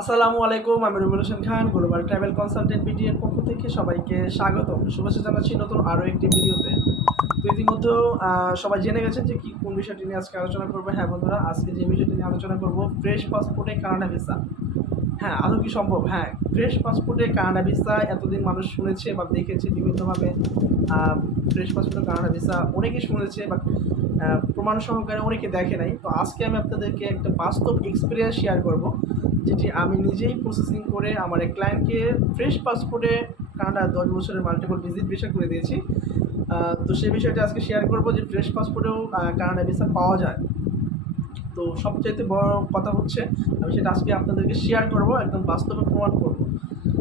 আসসালামু আলাইকুম, আমি Rubel Hossain Khan, global travel consultant BD এর পক্ষ থেকে সবাইকে স্বাগতম। শুভেচ্ছা জানাচ্ছি নতুন আরও একটি ভিডিওতে। তো ইতিমধ্যে সবাই জেনে গেছেন যে কোন বিষয়টি নিয়ে আজকে আলোচনা করবো। হ্যাঁ বন্ধুরা, আজকে যে বিষয়টি নিয়ে আলোচনা করব, ফ্রেশ পাসপোর্টে কানাডা ভিসা। হ্যাঁ, আদৌ কি সম্ভব? হ্যাঁ, ফ্রেশ পাসপোর্টে কানাডা ভিসা এতদিন মানুষ শুনেছে বা দেখেছে বিভিন্নভাবে। ফ্রেশ পাসপোর্টে কানাডা ভিসা অনেকেই শুনেছে, বাট প্রমাণ সহকারে অনেকে দেখে নাই। তো আজকে আমি আপনাদেরকে একটা বাস্তব এক্সপিরিয়েন্স শেয়ার করব, যেটি আমি নিজেই প্রসেসিং করে আমার এক ক্লায়েন্টকে ফ্রেশ পাসপোর্টে কানাডা 10 বছরের মাল্টিপল ভিজিট ভিসা করে দিয়েছি। তো সেই বিষয়টা আজকে শেয়ার করব যে ফ্রেশ পাসপোর্টেও কানাডা ভিসা পাওয়া যায়। তো সবচাইতে বড় কথা হচ্ছে আমি সেটা আজকে আপনাদেরকে শেয়ার করব, একদম বাস্তবে প্রমাণ করব।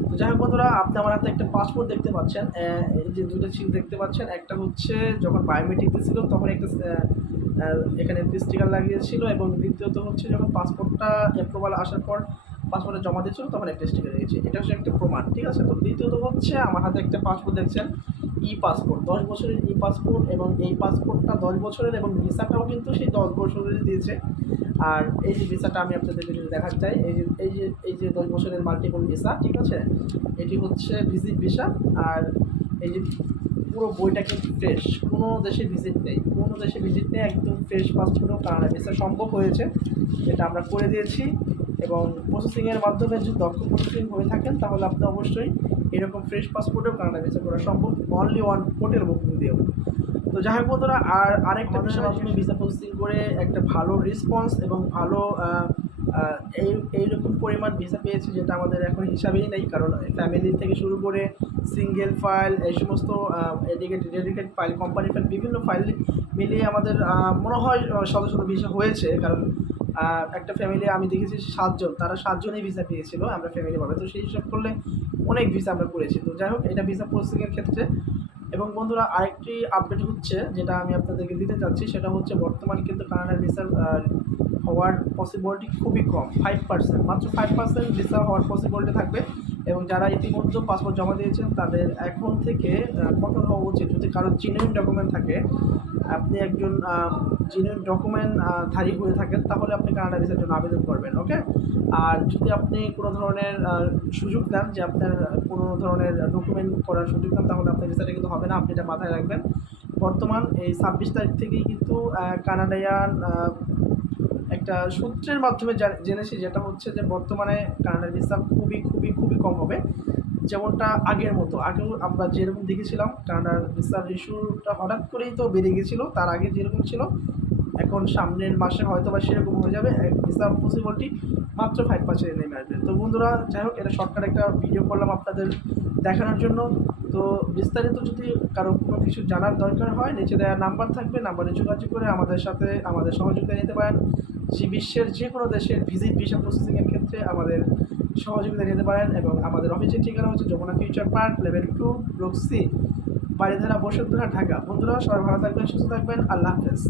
তো যাই হোক বন্ধুরা, আপনি আমার হাতে একটা পাসপোর্ট দেখতে পাচ্ছেন। এই যে দুটো চিহ্ন দেখতে পাচ্ছেন, একটা হচ্ছে যখন বায়োমেট্রিক দিয়েছিল তখন একটা এখানে স্টিকার লাগিয়েছিল, এবং দ্বিতীয়ত হচ্ছে যখন পাসপোর্টটা অ্যাপ্রুভাল আসার পর পাসপোর্টে জমা দিয়েছিল তখন একটা স্টিকার দিয়েছে। এটা হচ্ছে একটা প্রমাণ, ঠিক আছে। তো দ্বিতীয়ত হচ্ছে আমার হাতে একটা পাসপোর্ট দেখছেন, ই পাসপোর্ট, 10 বছরের ই পাসপোর্ট, এবং এই পাসপোর্টটা 10 বছরের, এবং ভিসাটাও কিন্তু সেই 10 বছরের দিয়েছে। আর এই যে ভিসাটা আমি আপনাদেরকে যদি দেখাতে চাই, এই যে 10 বছরের মাল্টিপল ভিসা, ঠিক আছে। এটি হচ্ছে ভিজিট ভিসা। আর এই যে পুরো বইটা কিন্তু ফ্রেশ, কোনো দেশে ভিজিট নেই, কোনো দেশে ভিজিট নেই, একদম ফ্রেশ পাসপোর্টও কানাডা ভিসা সম্ভব হয়েছে, যেটা আমরা করে দিয়েছি। এবং প্রসেসিংয়ের মাধ্যমে যদি দক্ষ প্রসেসিং হয়ে থাকেন তাহলে আপনি অবশ্যই এরকম ফ্রেশ পাসপোর্টেও কানাডা ভিসা করা সম্ভব, অনলি ওয়ান হোটেল বুকিং দিয়েও। তো যাই হোক বন্ধুরা, আরেকটা বিষয়ের মাধ্যমে ভিসা প্রসেসিং করে একটা ভালো রেসপন্স এবং ভালো এই এইরকম পরিমাণ ভিসা পেয়েছি, যেটা আমাদের এখন হিসাবেই নেই। কারণ ফ্যামিলি থেকে শুরু করে সিঙ্গেল ফাইল, এই সমস্ত ডেডিকেট ফাইল, কোম্পানি ফাইল, বিভিন্ন ফাইল মিলিয়ে আমাদের মনে হয় শত শত ভিসা হয়েছে। কারণ একটা ফ্যামিলি আমি দেখেছি 7 জন, তারা 7 জনই ভিসা পেয়েছিল আমরা ফ্যামিলিভাবে। তো সেই হিসাব করলে অনেক ভিসা আমরা করেছি। তো যাই হোক, এটা ভিসা প্রসেসিংয়ের ক্ষেত্রে। এবং বন্ধুরা, আরেকটি আপডেট হচ্ছে যেটা আমি আপনাদেরকে দিতে চাচ্ছি, সেটা হচ্ছে বর্তমানে কিন্তু কানাডার ভিসার হওয়ার পসিবিলিটি খুবই কম, 5%, মাত্র 5% ভিসা হওয়ার পসিবিলিটি থাকবে। এবং যারা ইতিমধ্যে পাসপোর্ট জমা দিয়েছেন তাদের এখন থেকে কঠোর হওয়া উচিত। যদি কারো জেনুইন ডকুমেন্ট থাকে, আপনি একজন জেনুইন ডকুমেন্ট ধারী হয়ে থাকেন, তাহলে আপনি কানাডা ভিসার জন্য আবেদন করবেন, ওকে। আর যদি আপনি কোনো ধরনের সুযোগ নেন, যে আপনার কোনো ধরনের ডকুমেন্ট করার সুযোগ নেন, তাহলে আপনার ভিসাটা কিন্তু হবে না। আপনি এটা মাথায় রাখবেন। বর্তমান এই 26 তারিখ থেকেই কিন্তু কানাডিয়ান একটা সূত্রের মাধ্যমে জেনেছি, যেটা হচ্ছে যে বর্তমানে কানাডার ভিসা খুবই খুবই খুবই কম হবে। যেমনটা আগের মতো, আগেও আমরা যেরকম দেখেছিলাম কানাডার ভিসার ইস্যুটা হঠাৎ করেই তো বেড়ে গেছিলো, তার আগে যেরকম ছিল এখন সামনের মাসে হয়তো বা সেরকম হয়ে যাবে। ভিসা পসিবিলিটি মাত্র 5% নেমে আসবে। তো বন্ধুরা, যাই হোক, এটা শর্টকাট একটা ভিডিও করলাম আপনাদের দেখানোর জন্য। তো বিস্তারিত যদি কারো কোনো কিছু জানার দরকার হয়, নিচে দেওয়া নাম্বার থাকবে, নাম্বারে যোগাযোগ করে আমাদের সাথে আমাদের সহযোগিতা নিতে পারেন। বিশ্বের যে কোনো দেশের ভিজিট ভিসা প্রসেসিংয়ের ক্ষেত্রে আমাদের সহযোগিতা নিতে পারেন। এবং আমাদের অফিসের ঠিকানা হচ্ছে Jamuna future park, level 2, block C, Baridhara, Bashundhara, Dhaka. বন্ধুরা, সবাই ভালো থাকবেন, সুস্থ থাকবেন। আল্লাহ হাফেজ।